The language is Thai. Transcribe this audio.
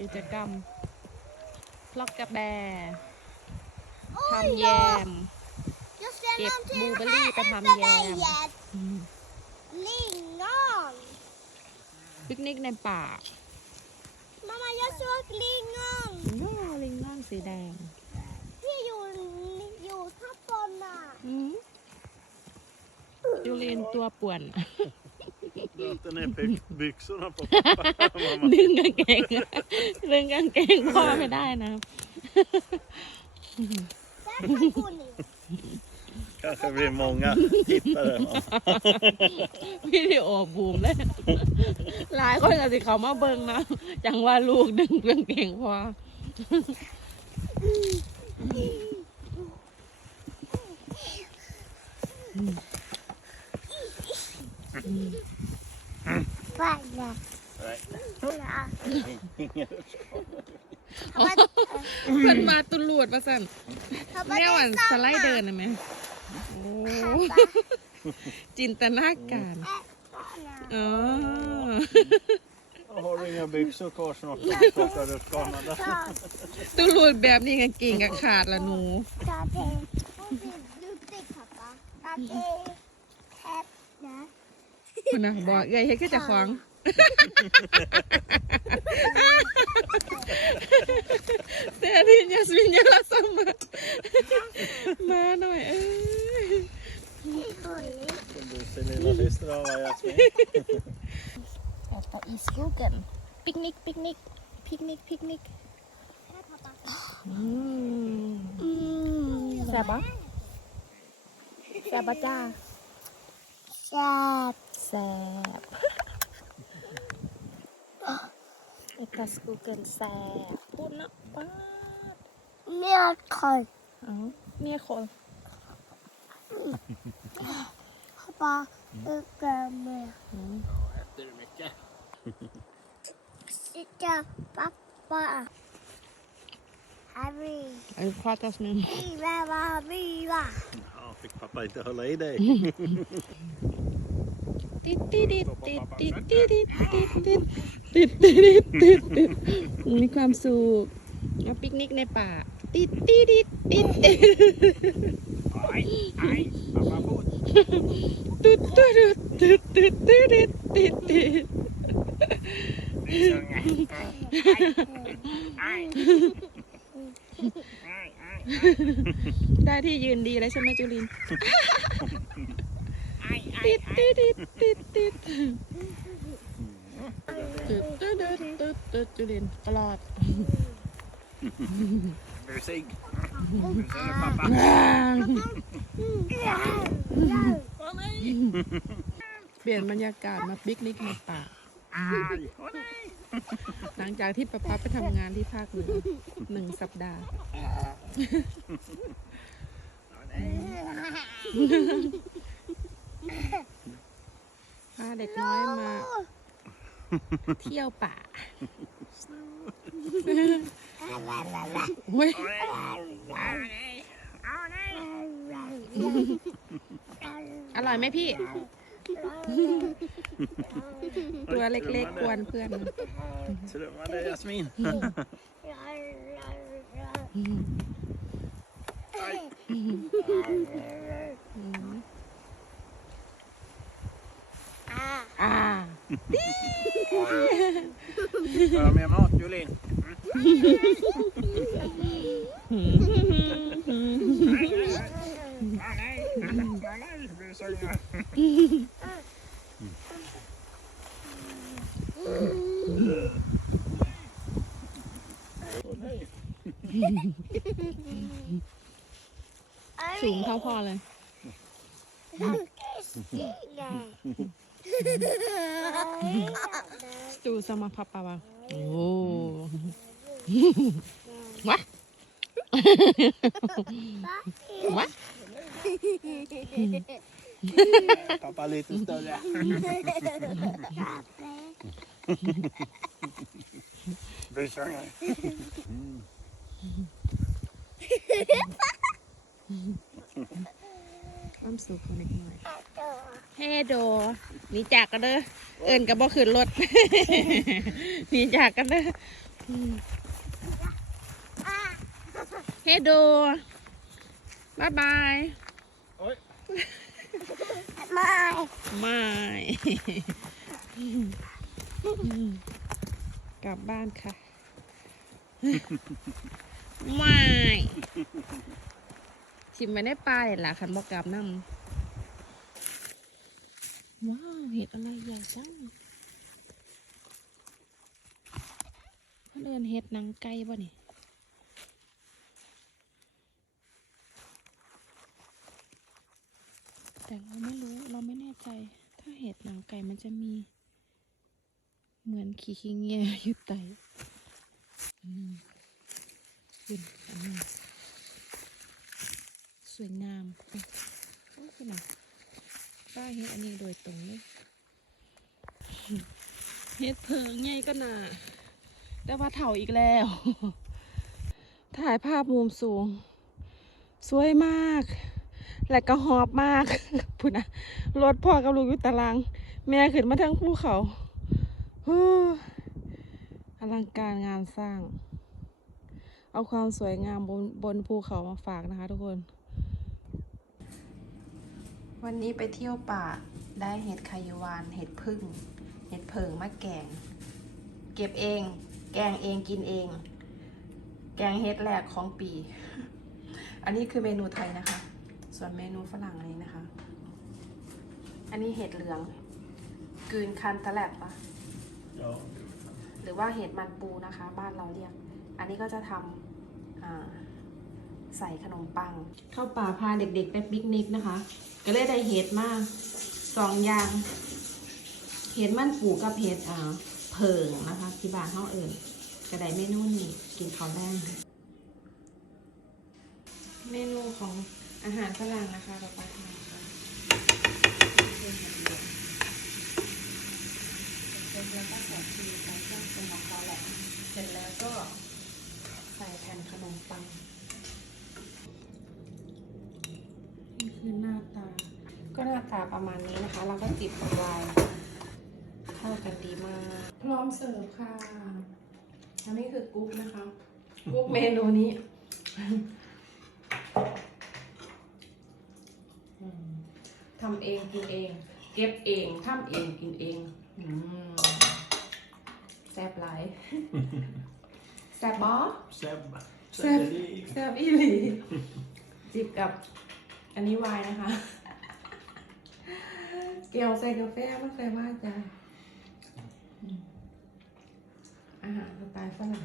กิจกรรมพลักกระแบทำแยม เก็บบูเบอรี่ไปทำแยมลิงนอนปิกนิกในป่า มามายชัวลิงนองน้อลิงนอนสีแดง ที่อยู่อยู่ท่าบนอะยูเรียนตัวป่วน Dra ner byx- byxorna på pappa. Mamma. ดึงกางเกง ดึงกางเกงพ่อไม่ได้นะ Där kan gå ner. Kanske blir många tittare. va? วิดีโอบูมเลยหลายคนก็สิเขามาเบิ่งนะจังว่าลูกดึงกางเกงพ่อ Bara. Nej. Ja. Ingen เพิ่นมาตุลูดว่าสั่น Pappa, แนวอัน det är สไลเดอร์ samma. นะแม่โอ้ Pappa. จินตนาการ อ๋อ Har du inga byxor kvar snart? så Plockar du upp garnen där. ตุลูดแบบนี้กางเกงก็ขาดละหนู Daddy. Hon är duktig pappa. Daddy. Häpp. Ja. คุณนะบอกเอ้ยเฮ็ดคือเจะของ แต่ดินยาสมินยาลาซัมมามาหน่อยเอ้ย Du ser lilla syster av va, Jasmin? Äta i skogen. Picknick, picknick, picknick, picknick. Här pappa. Mm. แซ่บปะแซ่บปะจ้า Köp. แซบไอ้ตาสกูเกิลแซบพูดนะป้าเนี่ยคนอ๋อเนี่ยคนปลาเอกแกเมียจะป๊าป๊าอาบีอาพ่อจาสนุนบีบ้าบีบ้า Nou, ik papa in de geleden. ติดติดติดติดติดติดติดติดติดติดติดติดติดมีความสุขมาปิกนิกในป่า ติดติดติดติดติด Nej, nej, pappa fot. ติดติดติดติดติดติดติดติดได้ที่ยืนดีแล้วใช่ไหมจุลิน ติดติดติดติดติดตึ๊ดตึ๊ดตึ๊ดตึ๊ดจุลินกลอดเปลี่ยนบรรยากาศมาปิกนิกในป่าหลังจากที่ป๊าป๊าไปทำงานที่ภาคเหนือหนึ่งสัปดาห์ พาเด็กน้อยมา เที่ยวป่าโอ้ยอร่อยไหมพี่ ตัวเล็กๆกวนเพื่อน Trummar det Jasmin? Ah. อ่า Får jag mer mat Julin? Åh nej. สูงเท่าพ่อเลยดู Tuh sama Papa bang. Oh. Wah. Wah. Papa lihat itu da. Bist du I'm still calling him. Hey, door. วามสุขของเด็กน้อยเฮโดหนีจากกันเด้อเอินกับบ่ขึ้นรถหนีจากกันเด้ออืมอะเฮโดบายบาย Oj. ไม่ไม่กลับบ้านค่ะ ไม่ชิมไม่ได้ปลาเลยล่ะคันบอกกลับน้ำ ว้าว เห็ดอะไรใหญ่จังเขาเดินเห็ดหนังไก่ป่ะนี่แต่เราไม่รู้เราไม่แน่ใจ ถ้าเห็ดหนังไก่มันจะมี เหมือนขี้ขี้เงียอยู่ไตอืมขึ้นอันนี้สวยงามโอ้คุณน่ะ ป้าเห็ดอันนี้โดยตรงเลยเห็ดเพิงไงก็น่ะแต่ว่าเถ่าอีกแล้ว ถ่ายภาพมุมสูง สวยมาก และก็หอบมากพุ่นนะรถพ่อกับลูกอยู่ตาราง แม่ขึ้นมาทั้งภูเขาอลังการงานสร้าง เอาความสวยงามบนบนภูเขามาฝากนะคะทุกคน วันนี้ไปเที่ยวป่าได้เห็ดคายวาน เห็ดพึ่ง เห็ดเพิงมาแกง เก็บเอง แกงเองกินเอง แกงเห็ดแรกของปี อันนี้คือเมนูไทยนะคะ ส่วนเมนูฝรั่งอันนี้นะคะ อันนี้เห็ดเหลืองกลืนคันตะแลบปะ Ja. หรือว่าเห็ดมันปูนะคะ บ้านเราเรียก อันนี้ก็จะทำอ่า ใส่ขนมปัง เข้าป่าพาเด็กๆไปปิกนิกนะคะ ก็เลยได้เห็ดมาสองอย่าง เห็ดมันปูกับเห็ดอ่าเพิงนะคะ ที่บ้านเขาเอิ่นก็ได้เมนูนี้กินข้าวแรงเมนูของอาหารฝรั่งนะคะเราไปทานกันเป็นเห็ดเหลืองเสร็จแล้วก็ใส่ชีสใส่เครื่องปรุงของเขาแหละ เสร็จแล้วก็ใส่แผ่นขนมปัง นี่คือหน้าตา ก็หน้าตาประมาณนี้นะคะแล้วก็ติดลายเข้ากันดีมาก พร้อมเสิร์ฟค่ะ อันนี้คือกุ๊กนะคะกุ๊กเมนูนี้อืมทำเองกินเอง เก็บเองทำเองกินเองอืมแซ่บหลายแซ่บบอ Seb. Seb. Seberi. แซ่บอีหลีจิบกับอันนี้ไวน์นะคะ เกี่ยวใส่กาแฟไม่ใส่มากจ้ะอาหารสไตล์ฝรั่ง